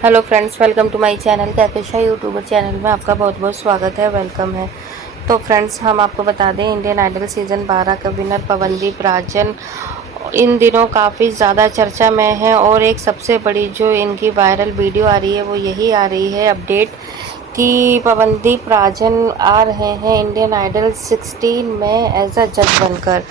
Hello friends, welcome to my channel Kahkasha youtuber channel में आपका बहुत बहुत स्वागत है, वेलकम है। तो फ्रेंड्स, हम आपको बता दें, इंडियन आइडल सीज़न 12 का विनर पवनदीप राजन इन दिनों काफ़ी ज़्यादा चर्चा में है। और एक सबसे बड़ी जो इनकी वायरल वीडियो आ रही है वो यही आ रही है अपडेट कि पवनदीप राजन आ रहे हैं इंडियन आइडल 16 में एज अ जज बनकर।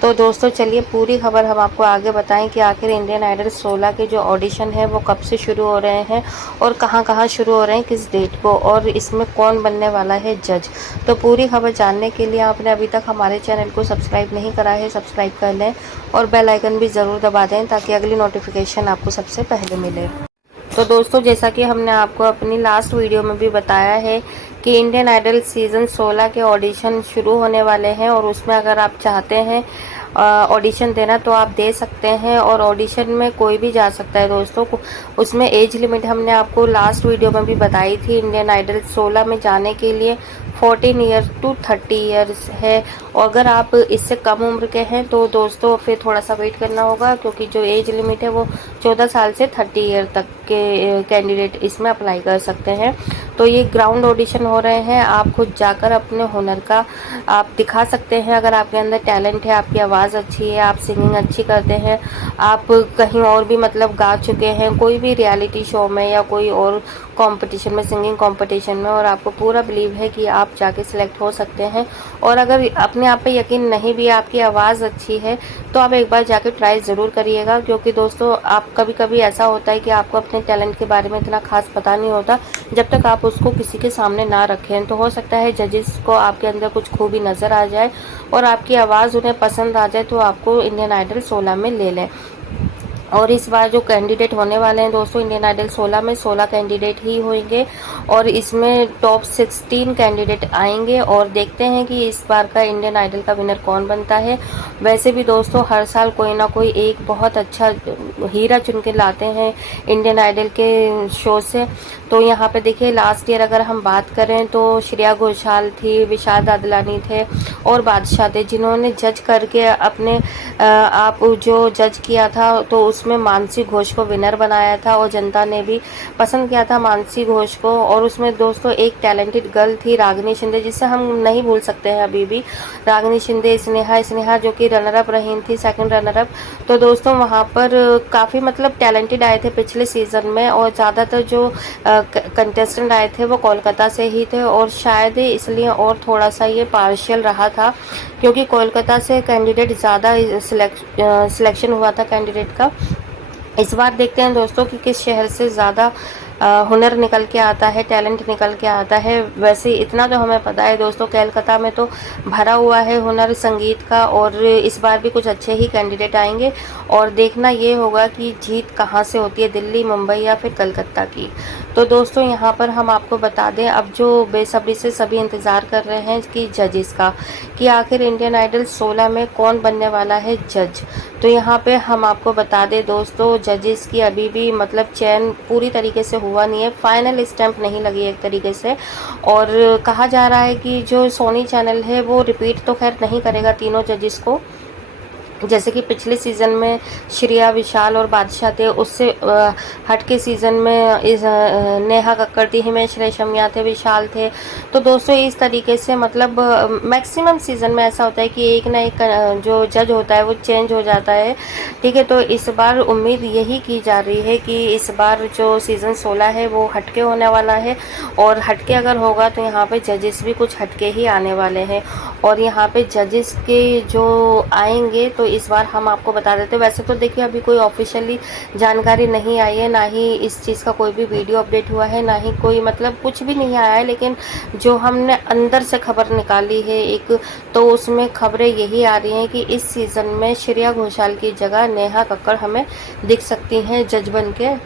तो दोस्तों चलिए पूरी खबर हम आपको आगे बताएं कि आखिर इंडियन आइडल 16 के जो ऑडिशन है वो कब से शुरू हो रहे हैं और कहां शुरू हो रहे हैं, किस डेट को, और इसमें कौन बनने वाला है जज। तो पूरी खबर जानने के लिए आपने अभी तक हमारे चैनल को सब्सक्राइब नहीं करा है, सब्सक्राइब कर लें और बेल आइकन भी ज़रूर दबा दें ताकि अगली नोटिफिकेशन आपको सबसे पहले मिले। तो दोस्तों, जैसा कि हमने आपको अपनी लास्ट वीडियो में भी बताया है कि इंडियन आइडल सीज़न 16 के ऑडिशन शुरू होने वाले हैं और उसमें अगर आप चाहते हैं ऑडिशन देना तो आप दे सकते हैं और ऑडिशन में कोई भी जा सकता है दोस्तों। उसमें एज लिमिट हमने आपको लास्ट वीडियो में भी बताई थी। इंडियन आइडल 16 में जाने के लिए 14 ईयर टू 30 ईयर्स है और अगर आप इससे कम उम्र के हैं तो दोस्तों फिर थोड़ा सा वेट करना होगा, क्योंकि जो एज लिमिट है वो 14 साल से 30 ईयर तक के कैंडिडेट इसमें अप्लाई कर सकते हैं। तो ये ग्राउंड ऑडिशन हो रहे हैं, आप खुद जाकर अपने हुनर का आप दिखा सकते हैं। अगर आपके अंदर टैलेंट है, आपकी आवाज़ अच्छी है, आप सिंगिंग अच्छी करते हैं, आप कहीं और भी मतलब गा चुके हैं कोई भी रियलिटी शो में या कोई और कंपटीशन में, सिंगिंग कंपटीशन में, और आपको पूरा बिलीव है कि आप जाके सिलेक्ट हो सकते हैं। और अगर अपने आप पे यकीन नहीं भी, आपकी आवाज़ अच्छी है, तो आप एक बार जाके ट्राई ज़रूर करिएगा। क्योंकि दोस्तों आप कभी कभी ऐसा होता है कि आपको अपने टैलेंट के बारे में इतना खास पता नहीं होता जब तक आप उसको किसी के सामने ना रखें। तो हो सकता है जजेस को आपके अंदर कुछ खूबी नज़र आ जाए और आपकी आवाज़ उन्हें पसंद आ जाए तो आपको इंडियन आइडल 16 में ले लें। और इस बार जो कैंडिडेट होने वाले हैं दोस्तों, इंडियन आइडल 16 में 16 कैंडिडेट ही होंगे और इसमें टॉप 16 कैंडिडेट आएंगे और देखते हैं कि इस बार का इंडियन आइडल का विनर कौन बनता है। वैसे भी दोस्तों हर साल कोई ना कोई एक बहुत अच्छा हीरा चुन के लाते हैं इंडियन आइडल के शो से। तो यहाँ पे देखिए, लास्ट ईयर अगर हम बात करें तो श्रेया घोषाल थी, विशाल दादलानी थे और बादशाह थे, जिन्होंने जज करके अपने आप जो जज किया था तो उसमें मानसी घोष को विनर बनाया था और जनता ने भी पसंद किया था मानसी घोष को। और उसमें दोस्तों एक टैलेंटेड गर्ल थी रागिनी शिंदे, जिसे हम नहीं भूल सकते हैं अभी भी। रागिनी शिंदे, स्नेहा जो कि रनर अप रही थी, सेकंड रनर अप। तो दोस्तों वहाँ पर काफ़ी मतलब टैलेंटेड आए थे पिछले सीज़न में और ज़्यादातर जो कंटेस्टेंट आए थे वो कोलकाता से ही थे और शायद इसलिए और थोड़ा सा ये पार्शियल रहा था, क्योंकि कोलकाता से कैंडिडेट ज़्यादा सिलेक्शन हुआ था कैंडिडेट का। इस बार देखते हैं दोस्तों कि किस शहर से ज़्यादा हुनर निकल के आता है, टैलेंट निकल के आता है। वैसे इतना तो हमें पता है दोस्तों, कोलकाता में तो भरा हुआ है हुनर संगीत का और इस बार भी कुछ अच्छे ही कैंडिडेट आएंगे और देखना ये होगा कि जीत कहाँ से होती है, दिल्ली, मुंबई या फिर कलकत्ता की। तो दोस्तों यहाँ पर हम आपको बता दें, अब जो बेसब्री से सभी इंतज़ार कर रहे हैं कि जजेस का, कि आखिर इंडियन आइडल 16 में कौन बनने वाला है जज। तो यहाँ पे हम आपको बता दें दोस्तों, जजेस की अभी भी मतलब चयन पूरी तरीके से हुआ नहीं है, फाइनल स्टैंप नहीं लगी एक तरीके से। और कहा जा रहा है कि जो सोनी चैनल है वो रिपीट तो खैर नहीं करेगा तीनों जजेस को, जैसे कि पिछले सीज़न में श्रेया, विशाल और बादशाह थे, उससे हट के सीज़न में इस नेहा कक्कड़ थी, हिमेश रेशमिया थे, विशाल थे। तो दोस्तों इस तरीके से मतलब मैक्सिमम सीज़न में ऐसा होता है कि एक ना एक जो जज होता है वो चेंज हो जाता है, ठीक है। तो इस बार उम्मीद यही की जा रही है कि इस बार जो सीज़न 16 है वो हटके होने वाला है और हटके अगर होगा तो यहाँ पे जजेस भी कुछ हटके ही आने वाले हैं। और यहाँ पे जजेस के जो आएंगे तो इस बार हम आपको बता देते हैं। वैसे तो देखिए अभी कोई ऑफिशियली जानकारी नहीं आई है, ना ही इस चीज़ का कोई भी वीडियो अपडेट हुआ है, ना ही कोई मतलब कुछ भी नहीं आया है, लेकिन जो हमने अंदर से खबर निकाली है एक, तो उसमें खबरें यही आ रही हैं कि इस सीज़न में श्रेया घोषाल की जगह नेहा कक्कड़ हमें दिख सकती हैं जज बन के।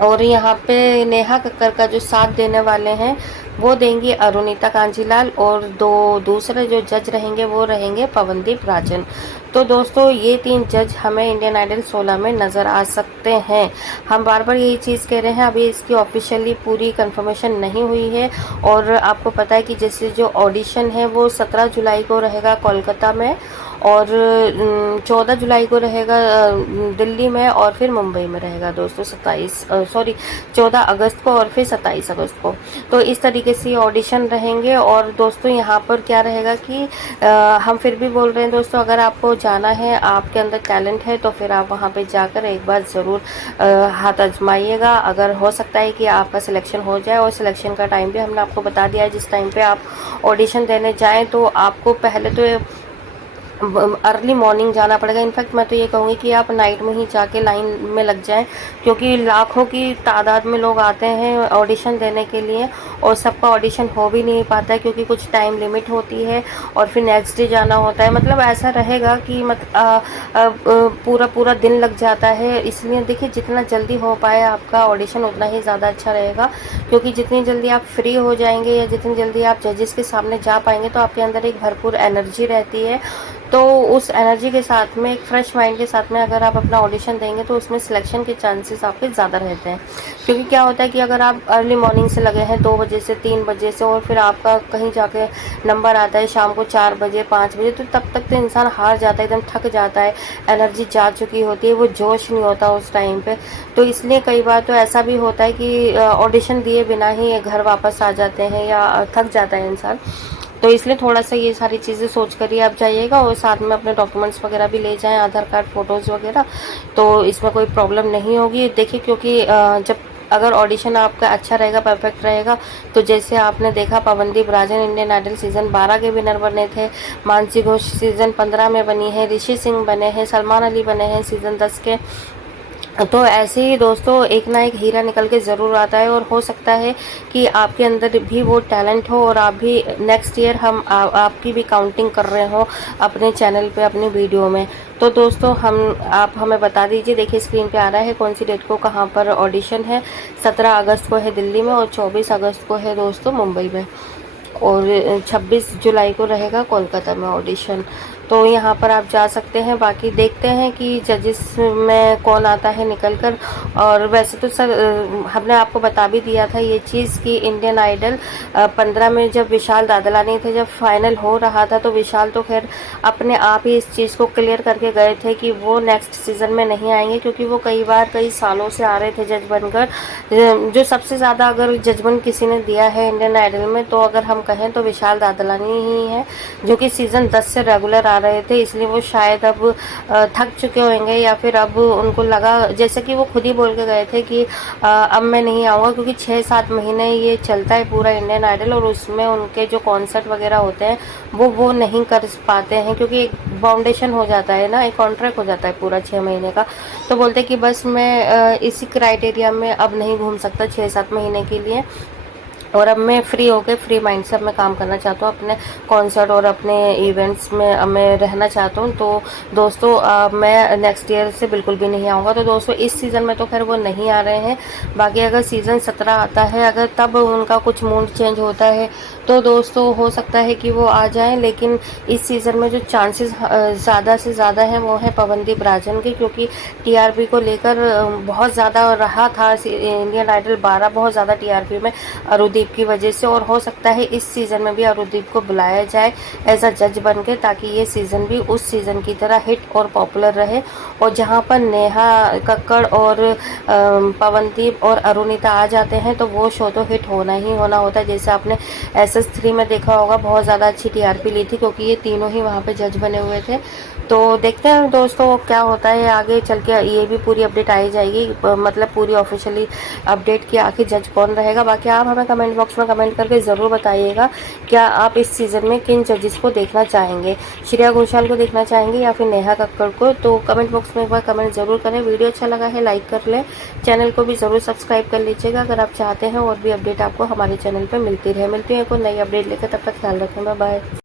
और यहाँ पे नेहा कक्कड़ का जो साथ देने वाले हैं वो देंगी अरुणिता कांजीलाल, और दो दूसरे जो जज रहेंगे वो रहेंगे पवनदीप राजन। तो दोस्तों ये 3 जज हमें इंडियन आइडल 16 में नज़र आ सकते हैं। हम बार बार यही चीज़ कह रहे हैं, अभी इसकी ऑफिशियली पूरी कंफर्मेशन नहीं हुई है। और आपको पता है कि जैसे जो ऑडिशन है वो 17 जुलाई को रहेगा कोलकाता में, और 14 जुलाई को रहेगा दिल्ली में, और फिर मुंबई में रहेगा दोस्तों 14 अगस्त को, और फिर 27 अगस्त को। तो इस तरीके से ऑडिशन रहेंगे। और दोस्तों यहाँ पर क्या रहेगा कि हम फिर भी बोल रहे हैं दोस्तों, अगर आपको जाना है, आपके अंदर टैलेंट है, तो फिर आप वहाँ पे जाकर एक बार ज़रूर हाथ आजमाइएगा। अगर हो सकता है कि आपका सिलेक्शन हो जाए, और सिलेक्शन का टाइम भी हमने आपको बता दिया है। जिस टाइम पे आप ऑडिशन देने जाएं तो आपको पहले तो अर्ली मॉर्निंग जाना पड़ेगा। इनफैक्ट मैं तो ये कहूँगी कि आप नाइट में ही जाके लाइन में लग जाएं, क्योंकि लाखों की तादाद में लोग आते हैं ऑडिशन देने के लिए, और सबका ऑडिशन हो भी नहीं पाता है क्योंकि कुछ टाइम लिमिट होती है, और फिर नेक्स्ट डे जाना होता है। मतलब ऐसा रहेगा कि पूरा पूरा दिन लग जाता है। इसलिए देखिए, जितना जल्दी हो पाए आपका ऑडिशन उतना ही ज़्यादा अच्छा रहेगा, क्योंकि जितनी जल्दी आप फ्री हो जाएंगे या जितनी जल्दी आप जजेस के सामने जा पाएंगे, तो आपके अंदर एक भरपूर एनर्जी रहती है। तो उस एनर्जी के साथ में, एक फ्रेश माइंड के साथ में अगर आप अपना ऑडिशन देंगे तो उसमें सिलेक्शन के चांसेस आपके ज़्यादा रहते हैं। क्योंकि क्या होता है कि अगर आप अर्ली मॉर्निंग से लगे हैं 2 बजे से 3 बजे से, और फिर आपका कहीं जाके नंबर आता है शाम को 4 बजे 5 बजे, तो तब तक तो इंसान हार जाता है, एकदम थक जाता है, एनर्जी जा चुकी होती है, वो जोश नहीं होता उस टाइम पे। तो इसलिए कई बार तो ऐसा भी होता है कि ऑडिशन दिए बिना ही घर वापस आ जाते हैं, या थक जाता है इंसान। तो इसलिए थोड़ा सा ये सारी चीज़ें सोच कर ही आप जाइएगा, और साथ में अपने डॉक्यूमेंट्स वगैरह भी ले जाएं, आधार कार्ड, फ़ोटोज़ वगैरह। तो इसमें कोई प्रॉब्लम नहीं होगी। देखिए, क्योंकि जब अगर ऑडिशन आपका अच्छा रहेगा, परफेक्ट रहेगा, तो जैसे आपने देखा Pawandeep Rajan Indian idol season 12 के विनर बने थे, मानसी घोष सीज़न 15 में बनी है, ऋषि सिंह बने हैं, सलमान अली बने हैं सीज़न 10 के। तो ऐसे ही दोस्तों एक ना एक हीरा निकल के ज़रूर आता है, और हो सकता है कि आपके अंदर भी वो टैलेंट हो, और आप भी नेक्स्ट ईयर हम आपकी भी काउंटिंग कर रहे हो अपने चैनल पे, अपनी वीडियो में। तो दोस्तों आप हमें बता दीजिए। देखिए स्क्रीन पे आ रहा है कौन सी डेट को कहाँ पर ऑडिशन है। 17 अगस्त को है दिल्ली में, और 24 अगस्त को है दोस्तों मुंबई में, और 26 जुलाई को रहेगा कोलकाता में ऑडिशन। तो यहाँ पर आप जा सकते हैं। बाकी देखते हैं कि जजेस में कौन आता है निकल कर। और वैसे तो सर हमने आपको बता भी दिया था ये चीज़ कि इंडियन आइडल 15 में जब विशाल दादलानी थे, जब फाइनल हो रहा था, तो विशाल तो खैर अपने आप ही इस चीज़ को क्लियर करके गए थे कि वो नेक्स्ट सीज़न में नहीं आएंगे, क्योंकि वो कई सालों से आ रहे थे जज बनकर। जो सबसे ज़्यादा अगर जजमेंट किसी ने दिया है इंडियन आइडल में, तो अगर हम कहें तो विशाल दादलानी ही है, जो कि सीज़न 10 से रेगुलर आ रहे थे। इसलिए वो शायद अब थक चुके होंगे, या फिर अब उनको लगा, जैसे कि वो खुद ही बोल के गए थे कि अब मैं नहीं आऊँगा, क्योंकि 6-7 महीने ये चलता है पूरा इंडियन आइडल, और उसमें उनके जो कॉन्सर्ट वगैरह होते हैं वो नहीं कर पाते हैं, क्योंकि एक बाउंडेशन हो जाता है ना, एक कॉन्ट्रैक्ट हो जाता है पूरा 6 महीने का। तो बोलते कि बस मैं इसी क्राइटेरिया में अब नहीं घूम सकता 6-7 महीने के लिए, और अब मैं फ्री होकर फ्री माइंड से अब मैं काम करना चाहता हूँ, अपने कॉन्सर्ट और अपने इवेंट्स में अब मैं रहना चाहता हूँ। तो दोस्तों मैं नेक्स्ट ईयर से बिल्कुल भी नहीं आऊँगा। तो दोस्तों इस सीज़न में तो खैर वो नहीं आ रहे हैं। बाकी अगर सीज़न 17 आता है, अगर तब उनका कुछ मूड चेंज होता है, तो दोस्तों हो सकता है कि वो आ जाएं। लेकिन इस सीज़न में जो चांसेस ज़्यादा से ज़्यादा हैं वो है पवनदीप राजन के, क्योंकि टीआरपी को लेकर बहुत ज़्यादा रहा था इंडियन आइडल 12 बहुत ज़्यादा टीआरपी में अरुदीप की वजह से। और हो सकता है इस सीज़न में भी अरुदीप को बुलाया जाए एज अ जज बन के, ताकि ये सीज़न भी उस सीज़न की तरह हिट और पॉपुलर रहे। और जहाँ पर नेहा कक्कड़ और पवनदीप और अरुणिता आ जाते हैं, तो वो शो तो हिट होना ही होना होता है। जैसे आपने SS3 में देखा होगा, बहुत ज़्यादा अच्छी टीआरपी ली थी, क्योंकि ये तीनों ही वहाँ पे जज बने हुए थे। तो देखते हैं दोस्तों क्या होता है आगे चल के। ये भी पूरी अपडेट आई जाएगी, मतलब पूरी ऑफिशियली अपडेट की आखिर जज कौन रहेगा। बाकी आप हमें कमेंट बॉक्स में कमेंट करके ज़रूर बताइएगा, क्या आप इस सीज़न में किन जजेस को देखना चाहेंगे, श्रेया घोषाल को देखना चाहेंगे या फिर नेहा कक्कड़ को। तो कमेंट बॉक्स में एक बार कमेंट ज़रूर करें। वीडियो अच्छा लगा है लाइक कर लें, चैनल को भी ज़रूर सब्सक्राइब कर लीजिएगा अगर आप चाहते हैं और भी अपडेट आपको हमारे चैनल पर मिलती रहे। मिलती है कोई नई अपडेट लेकर, तब तक ख्याल रखें, बाय बाय।